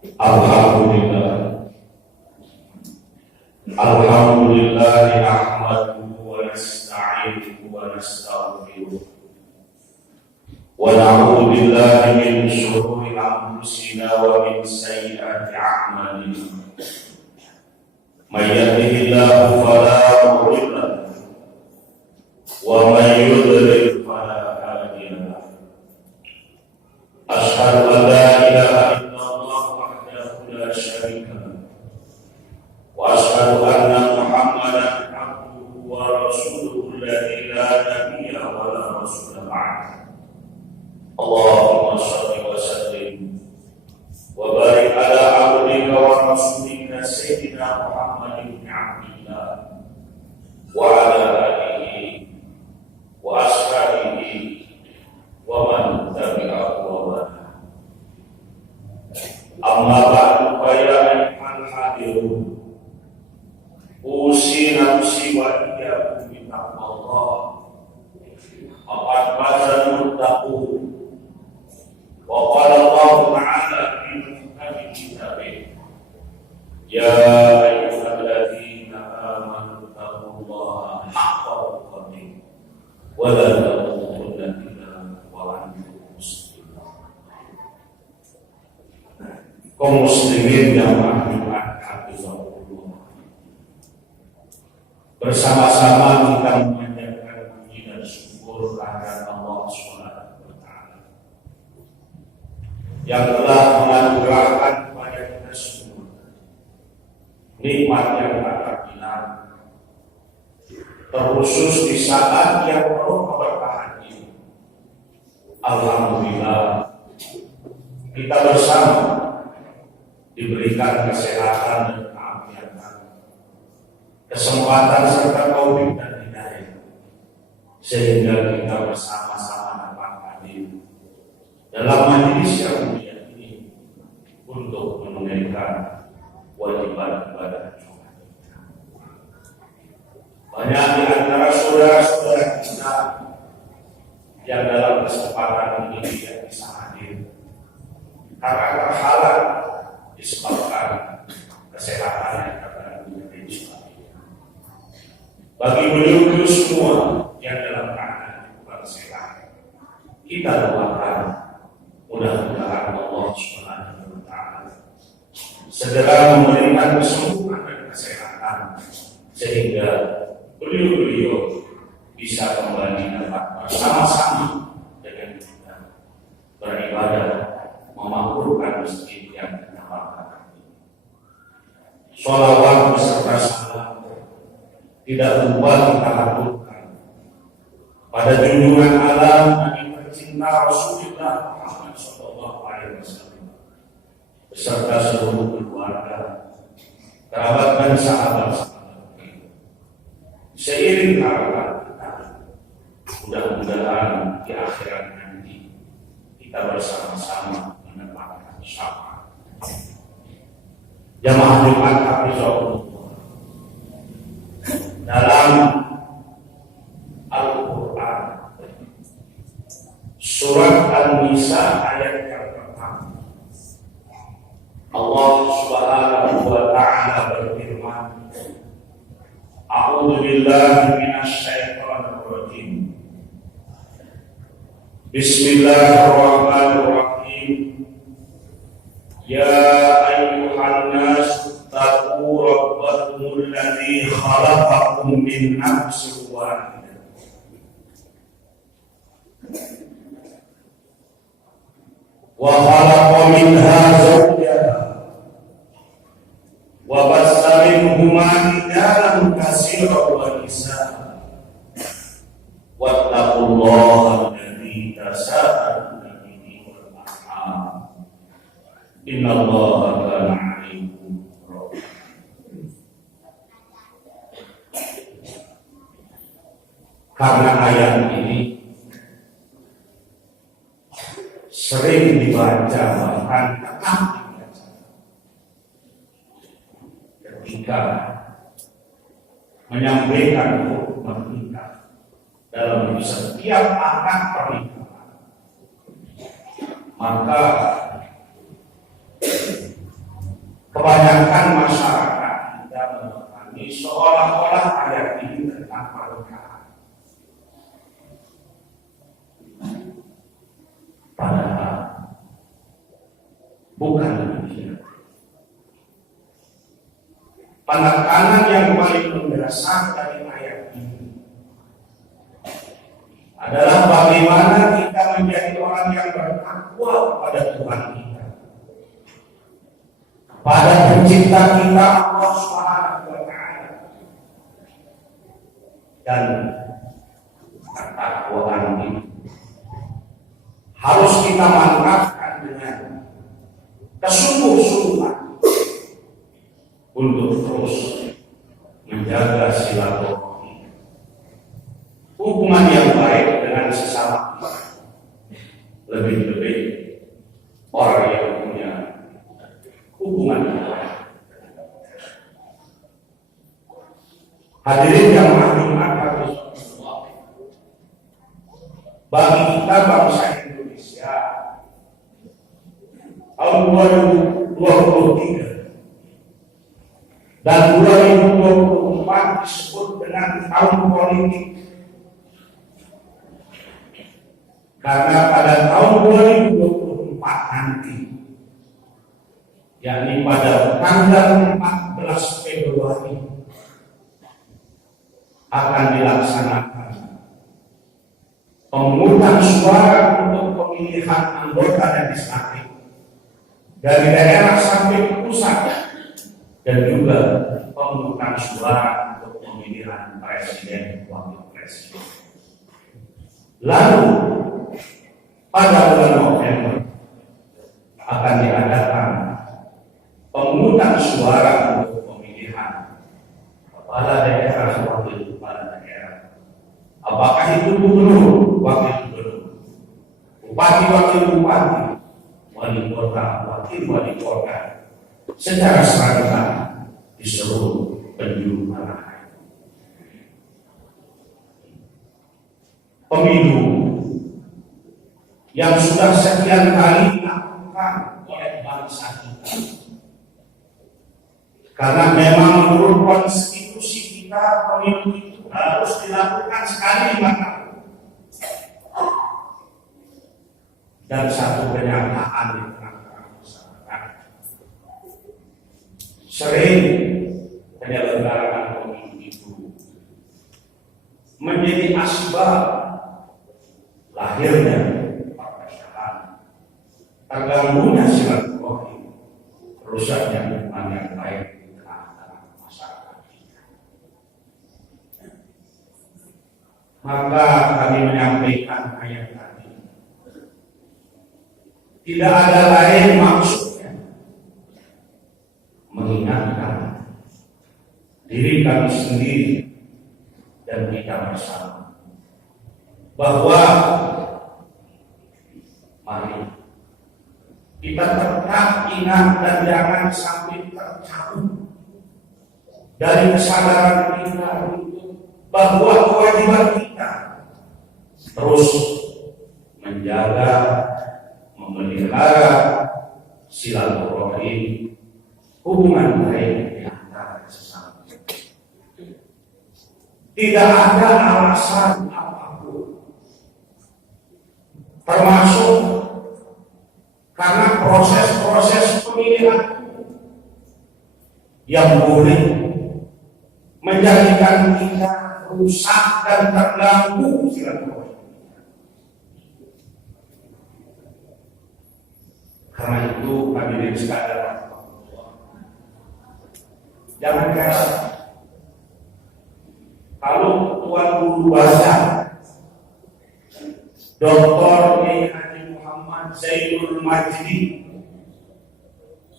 Alhamdulillah. Alhamdulillah nahmaduhu wa nasta'inuhu wa nastaghfiruh. Wa na'udzu billahi min shururi anfusina wa min sayyiati a'malina. May yahdihillahu fala mudilla lahu wa may yudlil fala hadiya lahu. Asyhadu an la ilaha illallah wahdahu la syarika lahu wa asyhadu anna Muhammadan abduhu wa rasuluhu alladzi la nabiyya wa la rasula ba'dahu. Allahumma shalli wa sallim wa barik ala abdika wa rasulika sayyidina Muhammad ibn Abdillah wa ala alihi wa ashabihi wa man tabi'ahu wa wala. Amma ba'du fa ya ayyuhal hadirun, usi nafsi wa iyyakum bi taqwallah. Faqad fazal muttaqun. Wa qala Allah ta'ala fi muhkami kitabih, ya ayyuhalladzina amanu taqullaha haqqa tuqatih wa la tamutunna illa wa antum muslimun. Kaum muslimin jamaah Jumat hafizahullah, bersama-sama kita memanjatkan puji dan syukur kehadirat Allah Subhanahu wa taala yang telah menganugerahkan kepada kita semua nikmat yang tak terbilang, terkhusus di saat yang penuh keberkahan ini. Alhamdulillah, kita bersama diberikan kesehatan dan keafiatan, kesempatan serta taufik dan hidayah, sehingga kita bersama-sama dapat hadir dalam majelis yang mulia ini untuk menunaikan wajiban ibadah Jumat. Banyak di antara saudara-saudara kita yang dalam kesempatan ini tidak bisa hadir karena terhalang disebabkan kesehatan yang terganggu dan sebagainya. Bagi beliau semua yang dalam keadaan kurang sehat, kita doakan mudah-mudahan Allah Subhanahu wa taala segera memberikan kesembuhan dan kesehatan sehingga beliau bisa kembali dapat bersama-sama dengan kita beribadah memakmurkan masjid yang kita banggakan ini. Sholawat beserta salam tidak lupa kita lakukan pada junjungan alam Nabi tercinta Rasulullah Muhammad SAW beserta seluruh keluarga, kerabat dan sahabat-sahabat beliau. Seiring harapan kita, mudah-mudahan di akhirat nanti kita bersama-sama mendapatkan syafaat. Jamaah Jumat hafizahullah, dalam Al-Quran surat An-Nisa ayat yang pertama, Allah Subhanahu wa ta'ala berfirman, A'udzu billahi minasy syaithanir rajim. Bismillahirrahmanirrahim. Ya ayyuhan nas taqu rabbakumul ladzi khalaqakum min nafsin wahidah wa khalaqa minha zawjaha wa bassa minhuma rijalan katsiran wa nisaa wattaqullaha alladzi tasaaluna bihi wal arham innallaha kana 'alaikum raqiba. Karena ayat ini sering dibaca, bahkan tetap dibaca ketika menyampaikan hukum pernikahan dalam setiap akad pernikahan, maka kebanyakan masyarakat kita memahami seolah-olah ayat ini tentang pernikahan. Padahal bukan demikian. Penekanan yang paling mendasar dari ayat ini adalah bagaimana kita menjadi orang yang bertakwa kepada Tuhan kita, pada pencipta kita Allah Subhanahu wa Ta'ala. Dan ketakwaan itu harus kita mantapkan dengan kesungguh-sungguhan untuk terus menjaga silaturahmi, hubungan yang baik dengan sesama, lebih-lebih orang yang punya hubungan yang baik. Hadirin yang dimuliakan Allah, bagi kita bangsa Indonesia tahun 2023 dan 2024 disebut dengan tahun politik, karena pada tahun 2024 nanti, yakni pada tanggal 14 Februari akan dilaksanakan pemungutan suara untuk pemilihan anggota legislatif dari daerah sampai ke pusat, dan juga pemungutan suara untuk pemilihan presiden, wakil presiden. Lalu pada bulan November akan diadakan pemungutan suara untuk pemilihan kepala daerah, wakil kepala daerah. Apakah itu gubernur, wakil gubernur, bupati, wakil bupati, wali kota, wakil wali kota, secara serentak di seluruh penjuru tanah air. Pemilu yang sudah sekian kali dilakukan oleh bangsa kita, karena memang menurut konstitusi kita pemilu itu harus dilakukan sekali 5 tahun. Dan satu kenyataan di tengah-tengah masyarakat, sering penyelenggaraan pemilu itu menjadi asbab lahirnya perpecahan, terganggunya silaturahmi, rusaknya hubungan yang baik di tengah-tengah masyarakat kita. Maka kami menyampaikan ayat tadi, tidak ada lain maksudnya mengingatkan diri kami sendiri dan kita bersama bahwa mari kita tetap ingat dan jangan sampai tercabut dari kesadaran kita bahwa kewajiban kita terus menjaga, memelihara silaturahmi, hubungan baik di antara sesama. Tidak ada alasan apapun, termasuk karena proses-proses pemilihan yang boleh menjadikan kita rusak dan terganggu silaturahmi. Karena itu hadirin sekalian, jangan heran kalau Tuan Guru Bahasa Dr. Haji Muhammad Zainul Majdi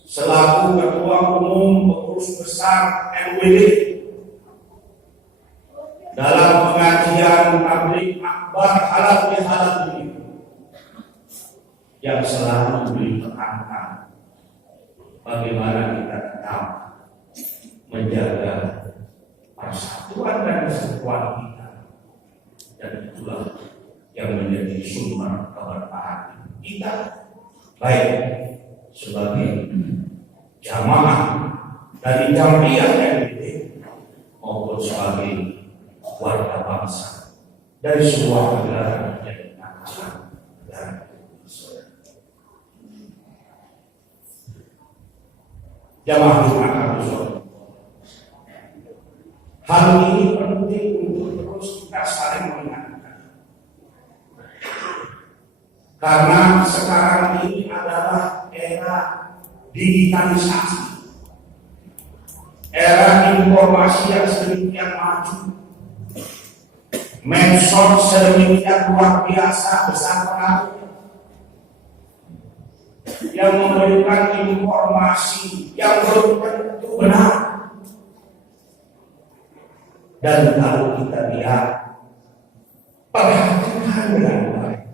selaku Ketua Umum Pengurus Besar MWD dalam pengajian tabligh akbar halal bihalal ini yang selalu ditekankan bagaimana kita tetap menjaga persatuan dan kesatuan kita, dan itulah yang menjadi sumber keberkahan kita, baik sebagai jamaah dari Jamiyah NPT maupun sebagai warga bangsa dari sebuah negara yang bangsa negara Indonesia. Jamaah Jumat Rasul. Hal ini penting untuk terus kita saling mengingatkan. Karena sekarang ini adalah era digitalisasi, era informasi yang sedemikian maju, medsos sedemikian luar biasa besar pengaruhnya, yang memberikan informasi yang belum tentu benar. Dan kalau kita lihat, perhatikan dengan baik,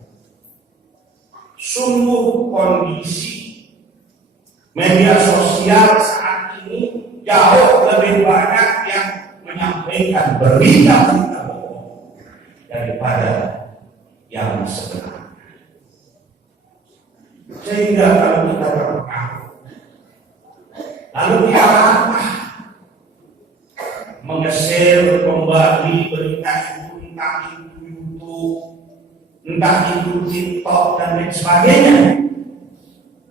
sungguh kondisi media sosial saat ini jauh lebih banyak yang menyampaikan berita-berita bohong daripada yang sebenarnya. Sehingga kalau kita terpengaruh, lalu kita menge-share kembali berita itu, entah itu YouTube, entah itu TikTok dan lain sebagainya,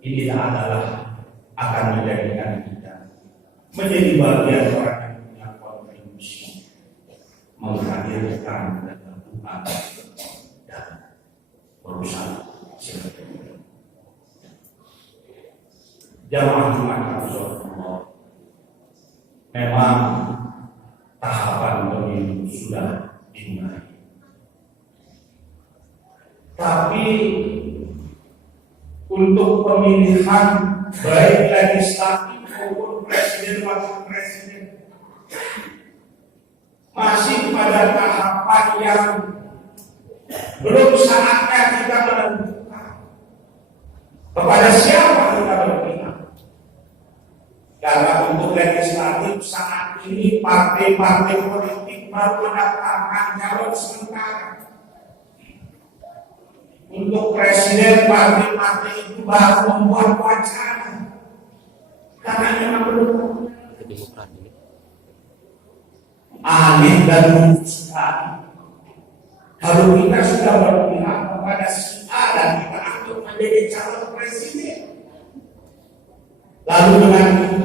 ini adalah akan menjadikan kita menjadi bagian orang yang punya kontribusi menghadirkan keterbukaan dan perusahaan seperti jamaah Jumat Rasulullah. Memang tahapan pemilu sudah dimulai, tapi untuk pemilihan baik legislatif maupun presiden wakil presiden masih pada tahapan yang belum saatnya kita menentukan kepada siapa kita berpihak. Karena untuk legislatif saat ini partai-partai politik baru mendaftarkan calon sementara. Untuk presiden partai-partai itu baru membuat wacana. Karena memang belum aneh dan lucu sekali. Kalau kita sudah berpihak kepada si A dan kita untuk menjadi calon presiden, lalu dengan itu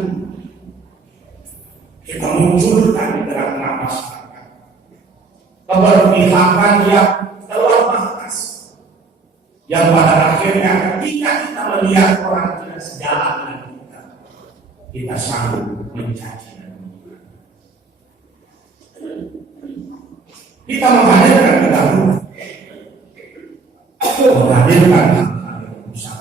kita munculkan di tengah masyarakat keberpihakan yang telah batas, yang pada akhirnya ketika kita melihat orang tidak sejalan dengan kita sanggup mencaci dan menghina. Kita menghadirkan kedaulatan, menghadirkan hal-hal yang rusak,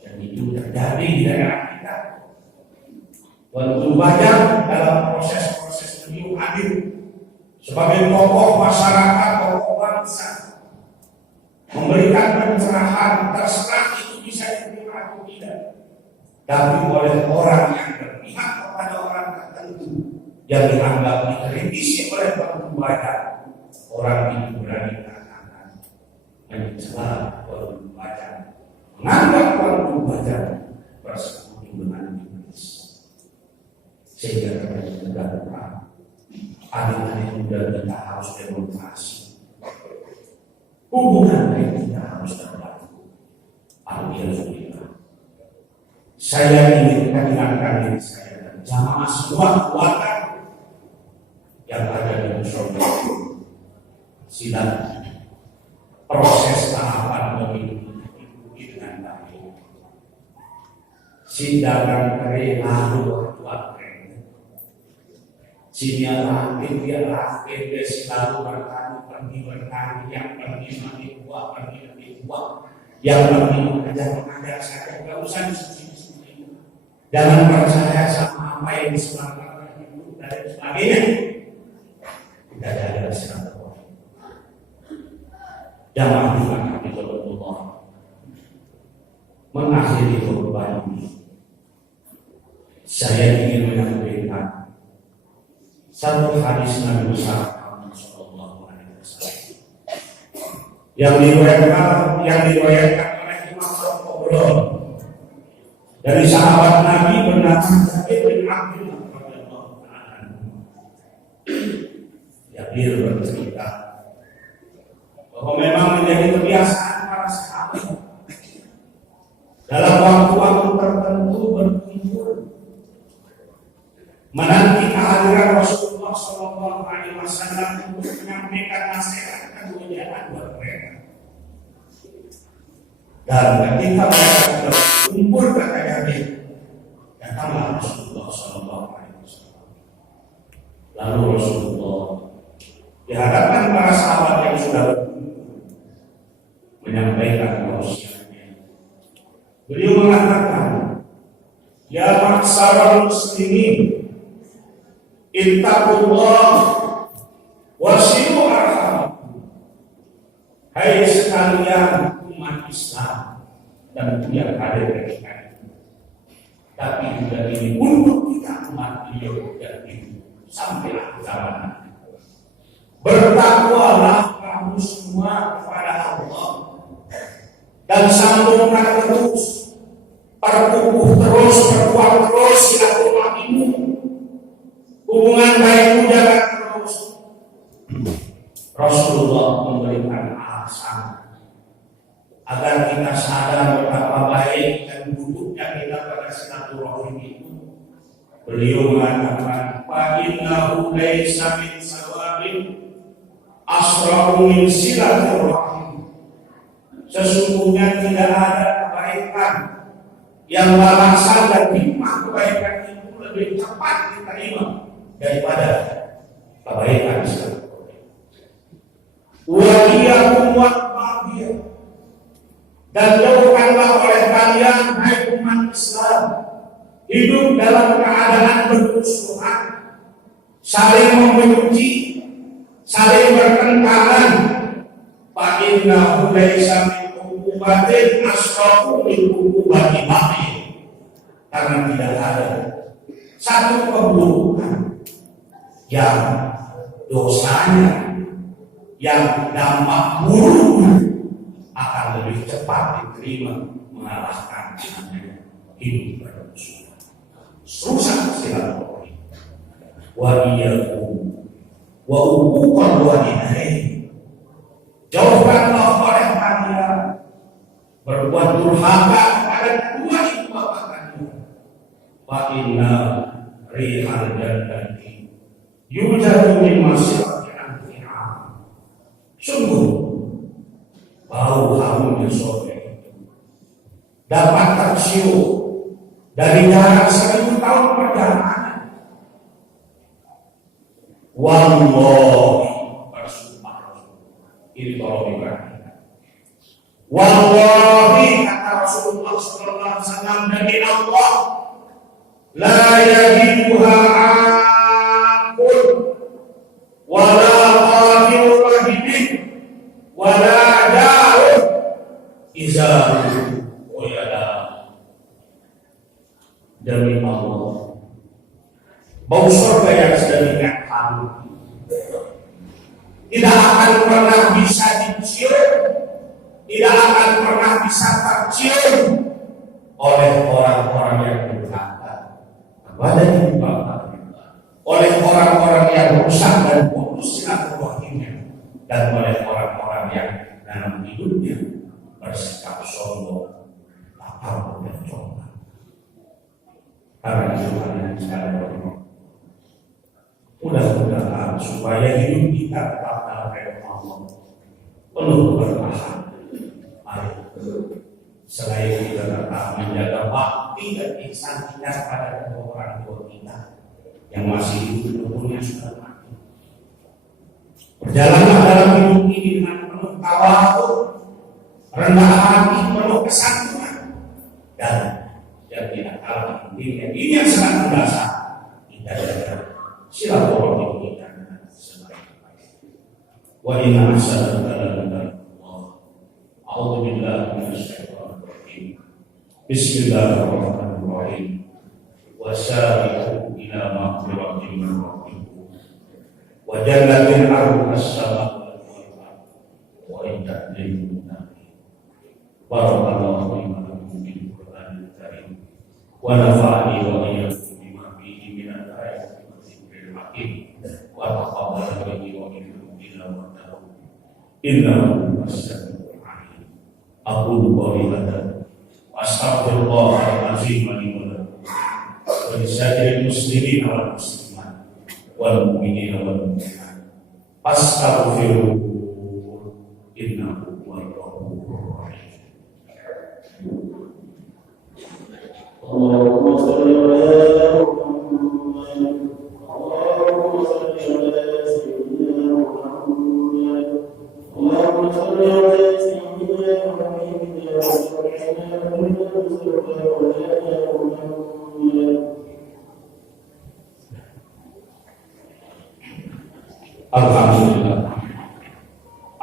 dan itu terjadi di daerah kita. Tentu banyak dalam proses-proses beliau hadir sebagai tokoh masyarakat, tokoh bangsa, memberikan pencerahan, terserah itu bisa diterima atau tidak, tapi oleh orang yang berpihak kepada orang tertentu yang dianggap dikritisi oleh pembaca, orang itu berani katakan mencela pembaca, menganggap pembaca bersekutu dengan iblis. Sehingga kita sudah terang, adik-adik muda kita harus demokrasi, hubungan baik kita harus terbangun. Alhamdulillah, saya ingin mengingatkan diri saya dan jamaah semua kekuatan yang ada di musola, silakan proses tahapan pemilu diikuti dengan baik. Sidangan kering lalu Sinya rakit, dia rakit, dia selalu bertani, yang pergi mandi buah, yang pergi mengajar saja, nggak usah diskusi. Jangan percaya sama apa yang disebarkan itu dan sebagainya. Kita jaga silaturahmi. Jamaah Jumat Rasulullah. Mengakhiri khutbah ini, saya ingin menyampaikan satu hadis Nabi Muhammad Sallallahu Alaihi Wasallam yang diriwayatkan oleh Imam Al-Bukhari dari sahabat Nabi bernama Jabir bin Abdullah radhiyallahu anhu. Jabir bercerita bahwa memang menjadi kebiasaan para sahabat dalam waktu-waktu tertentu berkumpul menanti kehadiran Rasulullah SAW untuk menyampaikan nasihat dan kemuliaan buat mereka. Dan ketika mereka berkumpul kata Jabir, datanglah Rasulullah SAW. Lalu Rasulullah di hadapan para sahabat yang sudah berkumpul menyampaikan wasiatnya. Beliau mengatakan, ya ma'syaral muslimin, ittaqullah wasilu arhamakum. Hai sekalian umat Islam dan yang hadir dari kami, tapi juga ini untuk kita umat beliau dan itu sampai akhir zaman. Bertakwalah kamu semua kepada Allah dan sambungkan terus, perkukuh terus, perkuat terus silaturahmimu, hubungan baikmu jaga terus. Rasulullah memberikan alasan agar kita sadar betapa baik dan buruknya kita pada silaturahim itu. Beliau mengatakan, fa innahu laisa min sawabin asra'u min silaturahim. Sesungguhnya tidak ada kebaikan yang balasan dan hikmah kebaikan itu lebih cepat diterima daripada kebaikan silaturahim. Wa iyyakum wal ma'siyah. Dan jauhkanlah oleh kalian hai umat Islam hidup dalam keadaan bermusuhan, saling membenci, saling bertentangan. Fa innahu laisa min uqubatin asra'u min uqubati ba'in. Karena tidak ada satu keburukan yang dosanya, yang dampak buruk akan lebih cepat diterima mengalahkan hidup bermusuhan. Rusak silaturahim. Wa iyyakum wa uquqal walidain. Jauhkanlah oleh kalian berbuat durhaka kepada kedua ibu bapak kalian. Wa inna rihal jannati yujadu min masirati anfi'am. Sungguh bau harumnya surga itu dapat tercium dari jarak 1000 tahun perjalanan. Wallahi, bersumpah ini tolong diperhatikan. Wallahi, kata Rasulullah SAW, demi Allah, la yajiduha akul wala qadirur rahimin wala jauh izaru wayada. Demi Allah, bau surga yang sedemikian harum tidak akan pernah bisa dicium, tidak akan pernah bisa tercium oleh orang-orang yang durhaka kepada ibu bapak, oleh orang-orang yang rusak dan putus silaturahimnya, dan oleh orang-orang yang dalam hidupnya bersikap sombong, lapar dan coba. Karena itu hanya cara berdoa. Mudah-mudahan supaya hidup kita tetap dalam redha Allah, penuh bertahan. Mari selain kita tetap menjaga bakti dan ihsan kita pada kedua orang tua kita yang masih hidup maupun yang sudah mati. Berjalanlah dalam hidup ini dengan penuh tawadhu, rendah hati, penuh kesantunan, dan yang tidak kalah pentingnya ini yang sangat mendasar, kita jaga silaturahim kita dengan sebaik-baik. Wa inna ahsanal kalami Allah. A'udzu billahi minasyaitonir rajim. Bismillahirrahmanirrahim. Wasari'u ila maghfiratin min rabbikum wa jannatin 'arduha as-samawati wal ardu wa iddat lil muttaqin. Barakallahu li wa lakum bil Qur'anil karim wa nafa'ani wa iyyakum bima fihi min al-ayati wa dzikril hakim wa taqabbal minni wa minkum tilawatahu innahu as-sami'ul 'alim. Aqulu qawli hadza wa astaghfirullahal azim li wa lakum wa lisa'iril muslimin wal muslimat wal mu'minina wal mu'minat. Astaghfiruh innahu huwal ghafurur rahim. Allahumma shalli ala Muhammad. Allahumma shalli ala sayyidina Muhammad. Allahumma shalli ala sayyidina Muhammad.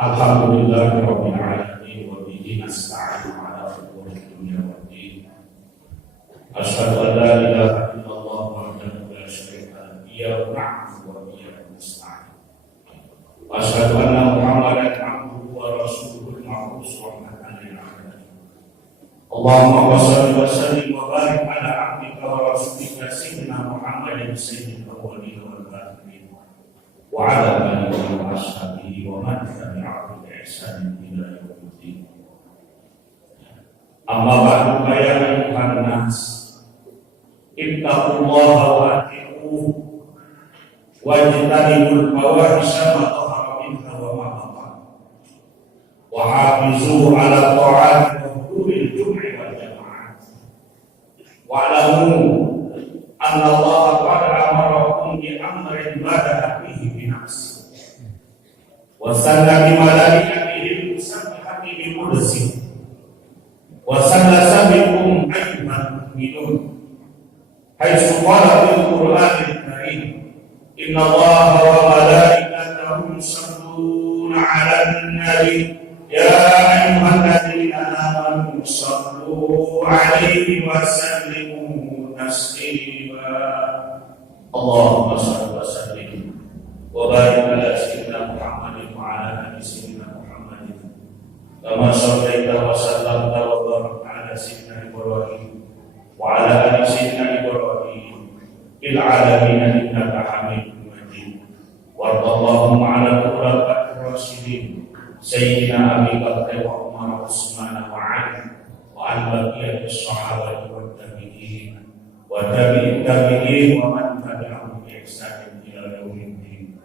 Alhamdulillah rabbil alamin wa bihi nasta'inu ala umuri dunya waddin. Asyhadu an la ilaha illallah wahdahu la syarika lahu iyyahu na'budu wa iyyahu nasta'in. Wa asyhadu anna Muhammadan 'abduhu wa rasuluhu al-mab'uts rahmatan lil 'alamin. Allahumma shalli wa sallim wa barik ala 'abdika wa rasulika sayyidina Muhammadin sayyidil awwalin wal akhirin wa ala alihi wa ashabihi wa man tabi'ahum bi ihsan ila yaumiddin. Amma ba'du ya ayyuhan nas, ittaqullaha wa atiquhu wajtanibul fawahisha ma dhahara minha wa ma batan wa hafizu ala ta'ati wa huduril jum'i wal jama'at wa alamu anna Allah qad amarakum bi amrin bada'a fihi bi nafsi wa sanna bi malaikatihi musabbihati bi qudsi wa sanna bikum ayyuhal mu'minun haitsu qala fil Qur'anil Karim inna Allaha wa malaikatahu yusalluna 'alan nabi ya ayyuhalladzina amanu sallu 'alaihi wa sallimu taslima. Allahumma shalli wa sallim wa barik ala sayyidina Muhammadin wa ala ali sayyidina Muhammadin kama shallaita wa sallamta wa barakta ala sayyidina Ibrahim wa ala ali sayyidina Ibrahim fil alamin innaka Hamidum Majid. Warḍallahumma 'ala khulafa'ir rasyidin sayyidina Abi Bakr wa Umar wa Utsman wa 'Ali wa an baqiyatis sahabati wat tabi'in wa tabi'it tabi'in wa man tabi'ahum bi ihsan ila yaumiddin.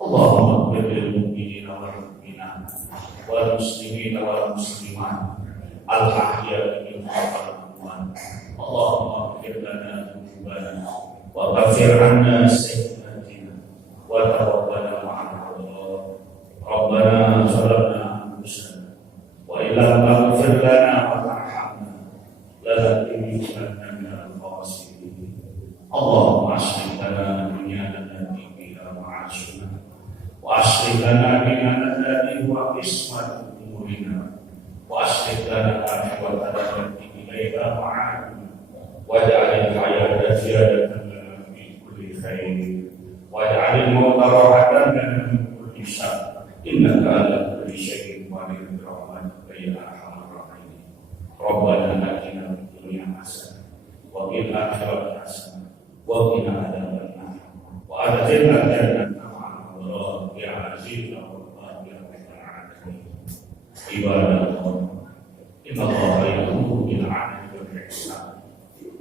Allahumma ighfir lil mu'minina wal mu'minat wal muslimina wal muslimat al ahya'i minhum wal amwat. Allahumma ighfir lana dzunubana wa ghfir 'anna sayyi'atina wa tawaffana ma'al abrar. Rabbana zalamna anfusana wa illam taghfir lana wa tarhamna lanakunanna minal khasirin. Allahumma aslih lana dunyana allati fiha ma'ashuna wa aslih lana dinana alladhi huwa ismatu umurina wa aslih lana akhiratana allati ilayha ma'aduna waj'alil hayata ziyadatan lana fi kulli khair waj'alil mauta rahatan lana min kulli syarr innaka ala kulli syai'in qadir bi rahmatika ya arhamar rahimin. Rabbana atina fid dunya hasanah wa fil akhirati hasanah wa qina adzabannar wa adkhilna jannata ma'al abrar ya aziz ya rabbal alamin. Ibadallah, inna Allaha ya'muru bil 'adli wal ihsan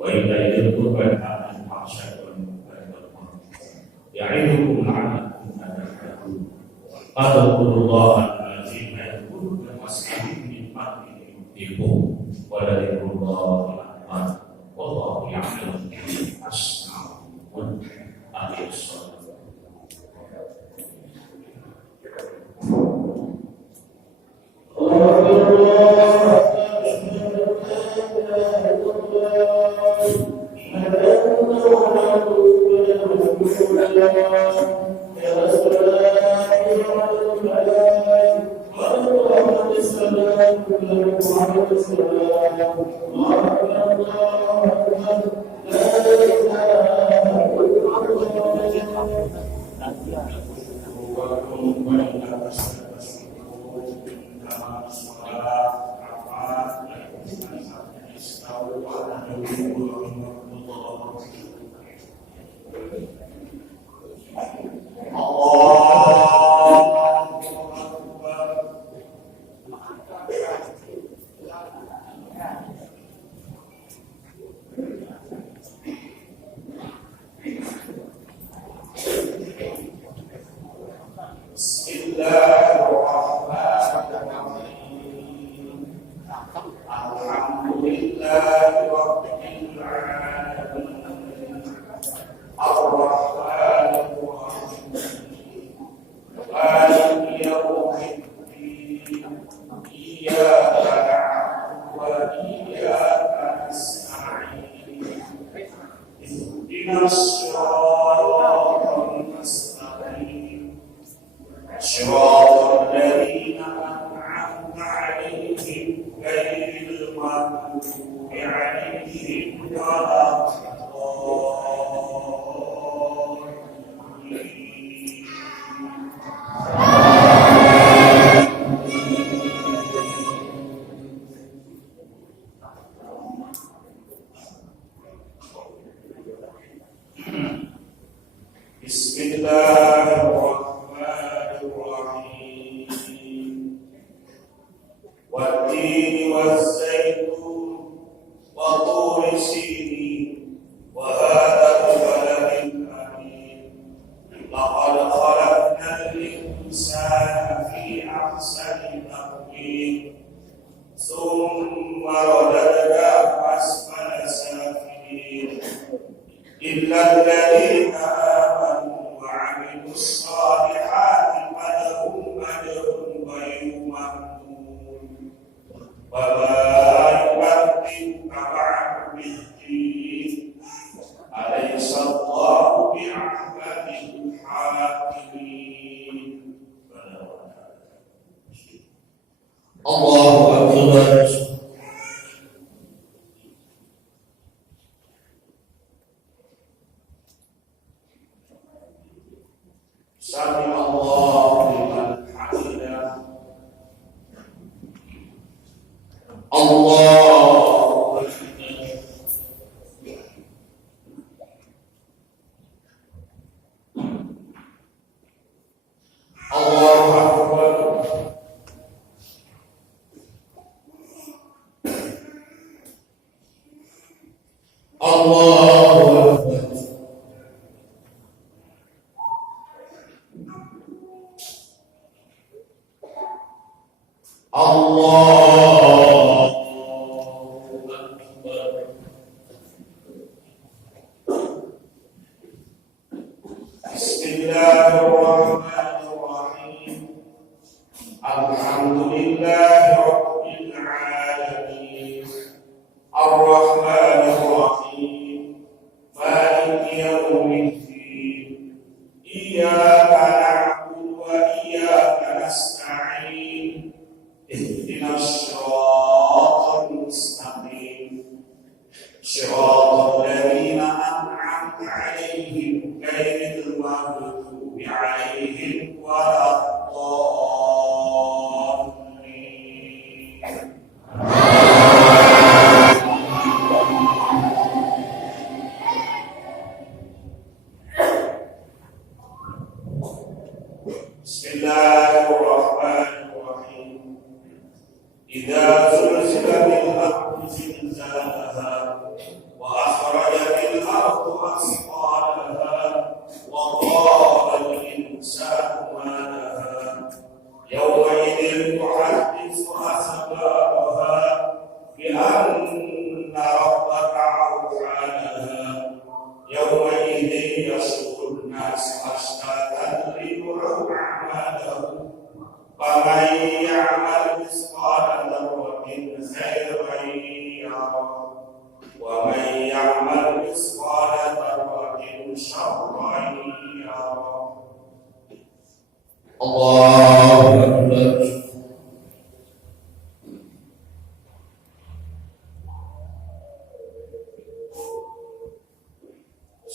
wa ita'i dzil qurba wa yanha 'anil fahsya'i wal munkari wal baghi ya'idukum la'allakum tadhakkarun. Qadrullaha al-azim yadhkurukum was'alun min fadlihi yu'tikum wa la dhikrullahi akbar wallahu ya'lamu asna'akum. Amin.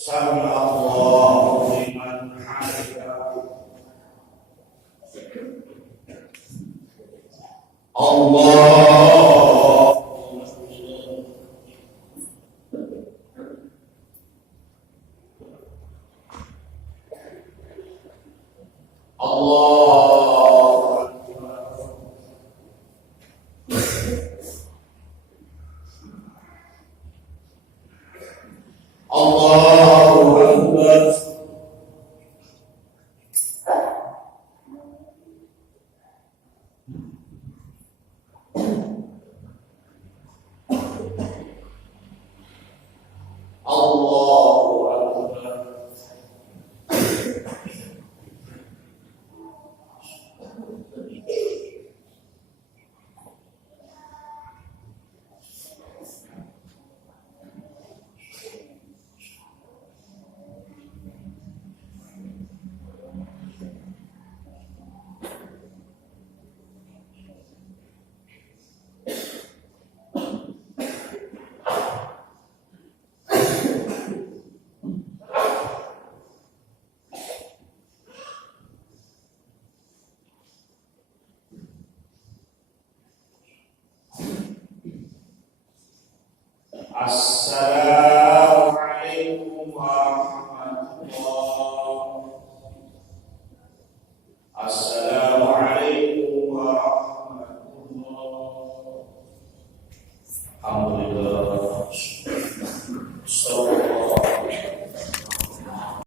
Sami Allah